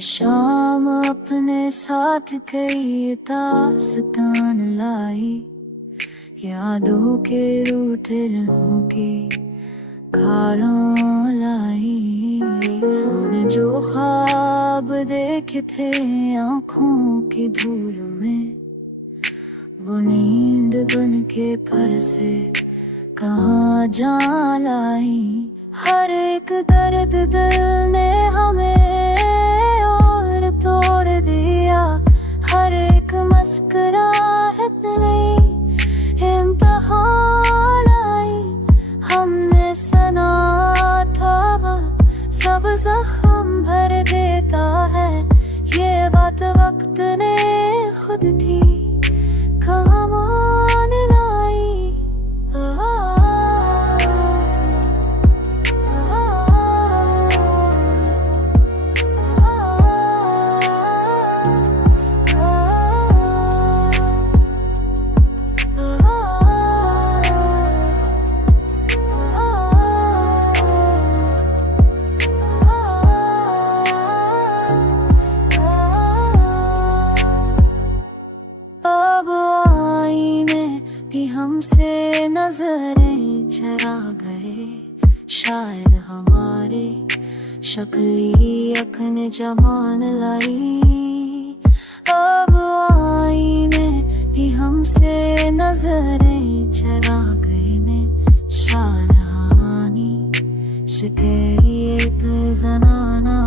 शाम अपने साथ कई दास्तान लाई, यादों के रूठे लम्हों की खारों लाई। हमने जो ख्वाब देखे थे आँखों की धूल में, वो नींद बन के फर से कहाँ जा लाई। हर एक दर्द दिल ने हमें और तोड़ दिया, हर एक मुस्कुराहट नई इम्तिहान आई। हमने सना था सब जख्म भर देता है, ये बात वक्त ने खुद थी कहाँ मान लाई। हमसे नजरें चरा गए, शायद हमारे शक्ली अखन जमान लाई। अब आईने भी हमसे नजरें चरा गए ने, शान हानी शिकायत जनाना